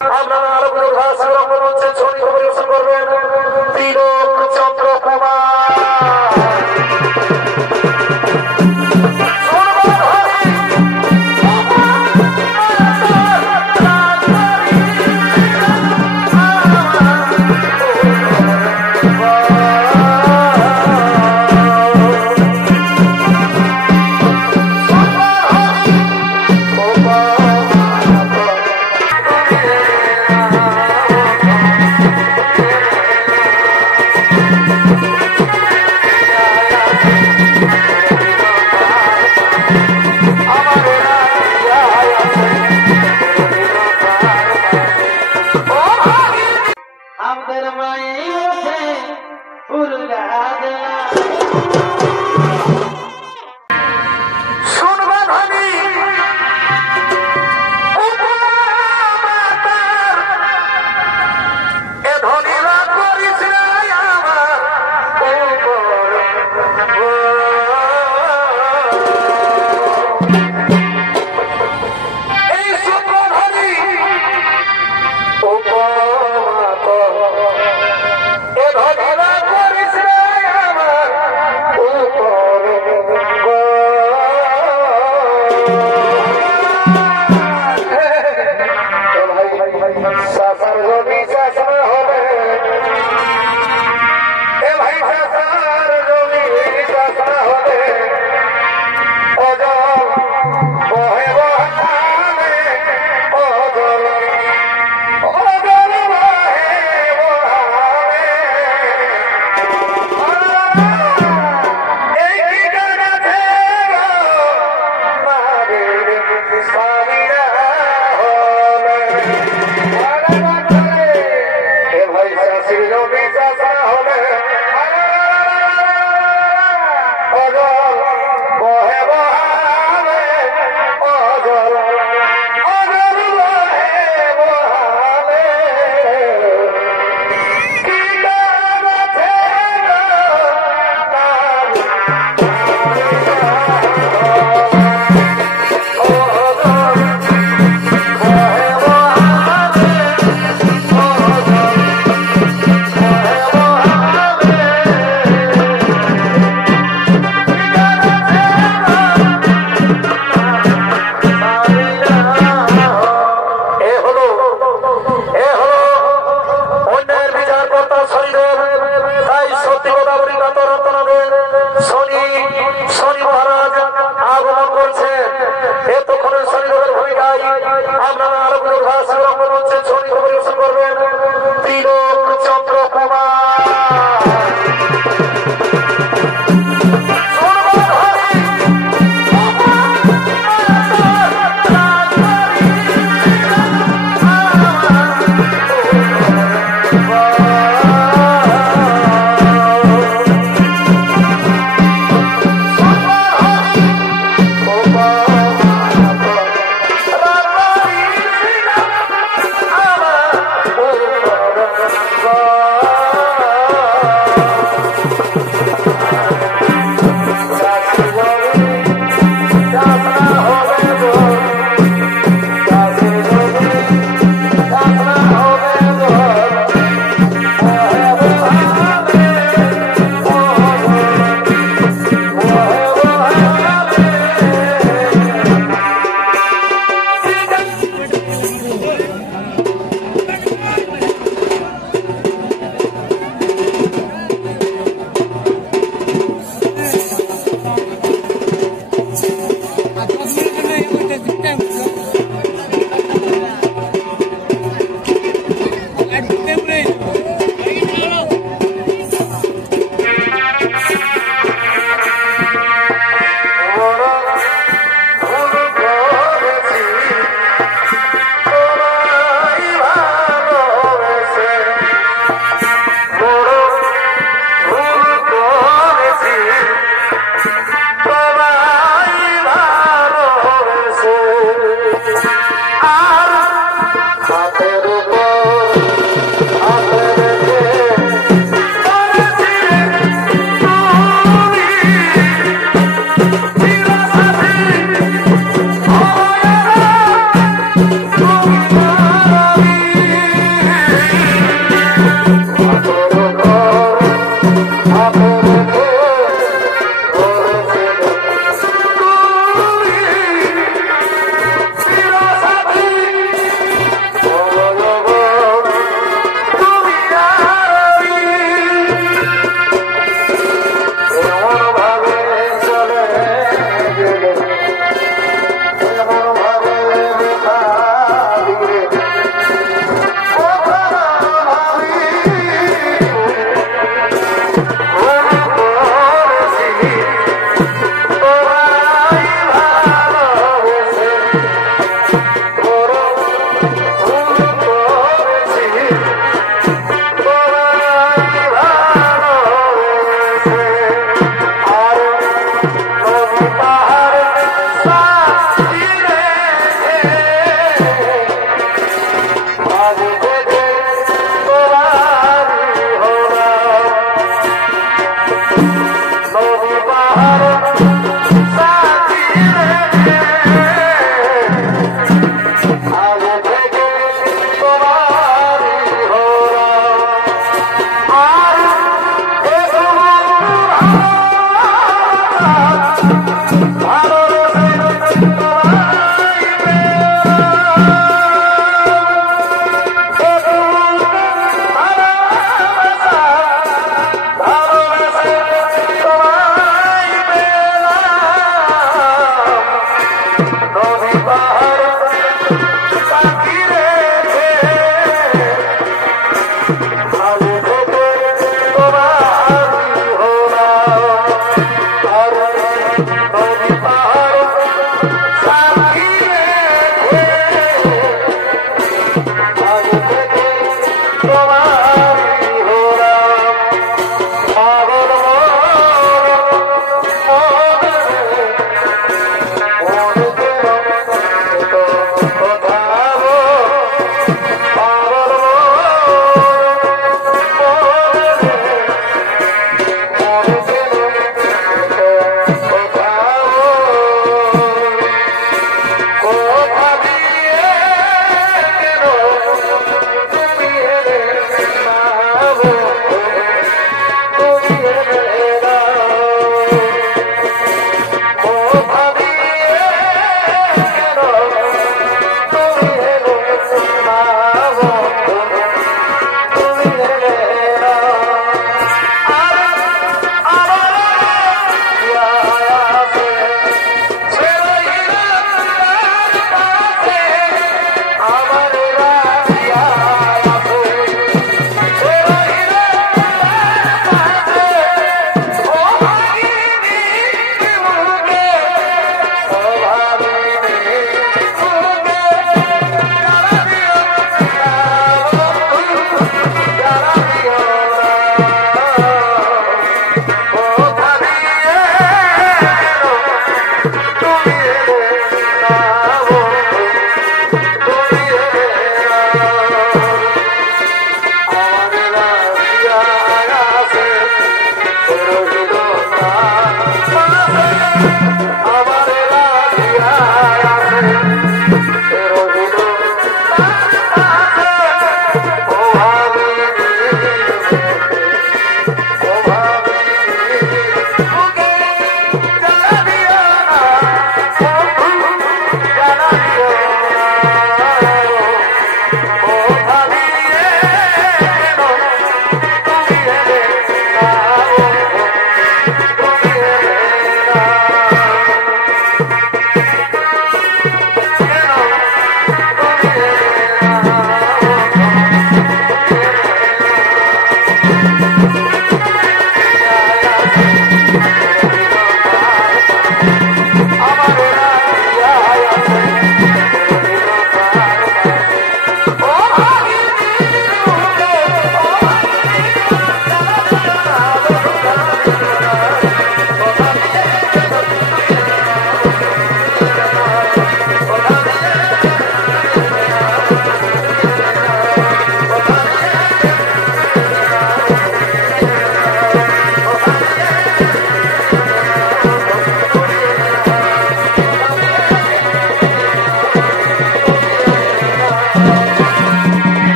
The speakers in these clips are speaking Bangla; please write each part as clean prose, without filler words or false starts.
আপনারা আরো ভাষা রঙ্গমঞ্চে ছবি পরিবেশন করবেন তিলক চন্দ্র কুমার।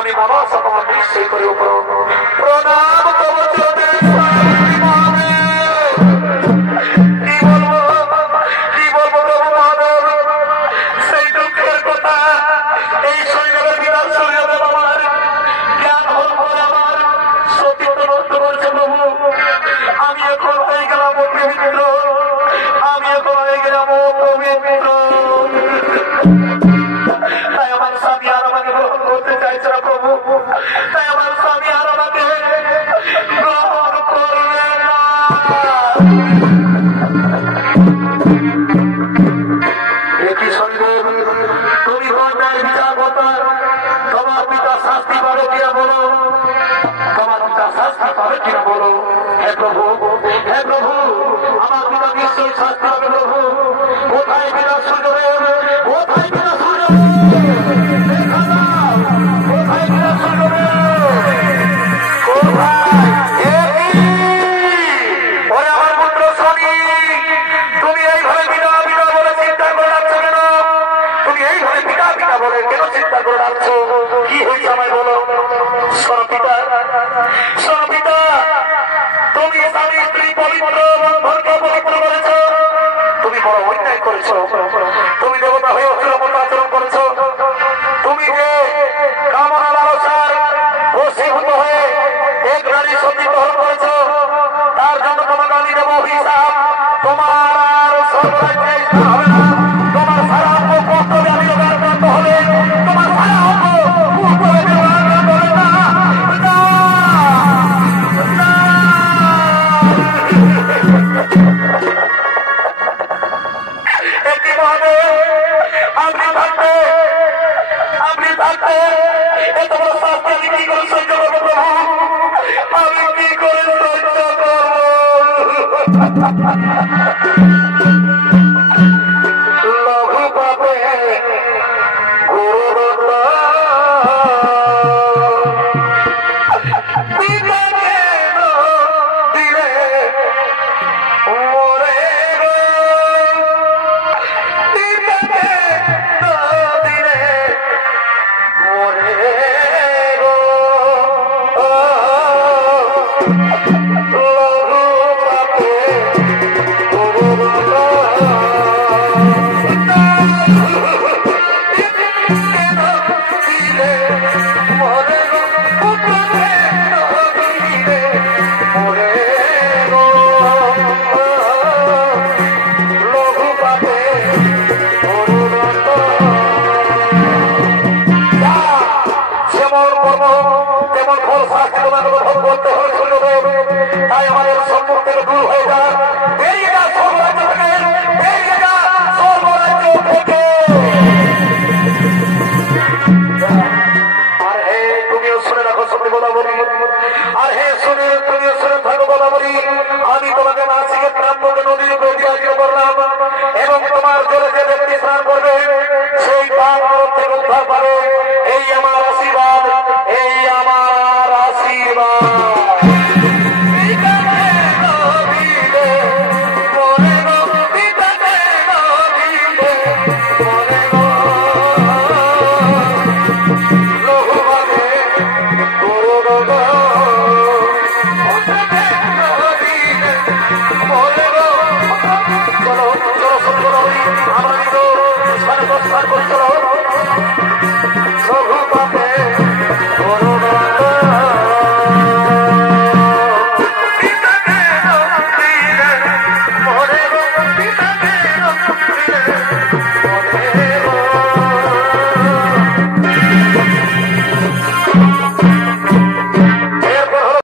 আমি মনসা তোমার নিশ্চয় করে উপর প্রণাম তোমার চরণে কি বলবো প্রভু মহাদেব সেই দুঃখের কথা এই শরীরের বিরাট শরীরে আমার জ্ঞান হল বলে আমার সতীত্ব নষ্ট করছে প্রভু আমি এখন হয়ে গেলাম পবিত্র আমি এখন হয়ে গেলাম পবিত্র তাই আমার স্বামী আর আমাকে গ্রহণ করতে চাইছে না প্রভু তাই আমার স্বামী আর আমাকে গ্রহণ করবে না একই শরীরে তুমি কন্যায় বিচার করতে তোমার পিতা শাস্তি পাবে কিনা বলো তোমার পিতা শাস্তি পাবে কিনা বলো হে প্রভু আমার পিতা নিশ্চয়ই শাস্তি পাবে প্রভু কোথায় পিতা সুযোগে কোথায় পিতা সুযোগে কোথায় পিতা সুযোগে আমার পুত্র শনি তুমি এইভাবে পিতা পিতা বলে চিন্তা করে রাখছো কেন তুমি এইভাবে পিতা পিতা বলে কেন চিন্তা করে রাখছো কি হয়েছে আমায় বলো শোনো পিতা তুমি স্বামী স্ত্রী পবিত্র বন্ধনকে পবিত্র করেছো তুমি বড় অন্যায় করেছো তুমি দেবতা হয়ে অসুরমত আচরণ করেছো তুমি যে কামনা লালসার বশীভূত হয়ে এক নারী সতী গ্রহণ করেছো তার জন্য তোমাকে আমি দেবো হিসাব তোমার আর সর্বরাজ্যে হবে না তোমার সারা অঙ্গ কর্তব্যে আমি ব্যবহার হবে তোমার সারা অঙ্গ উপরে ব্যবহার হবে না একটি মহাদেব আপনি থাকতে এত বড় শাস্তি আমি কি করে সহ্য করবো প্রভু আমি কি করে সহ্য করবো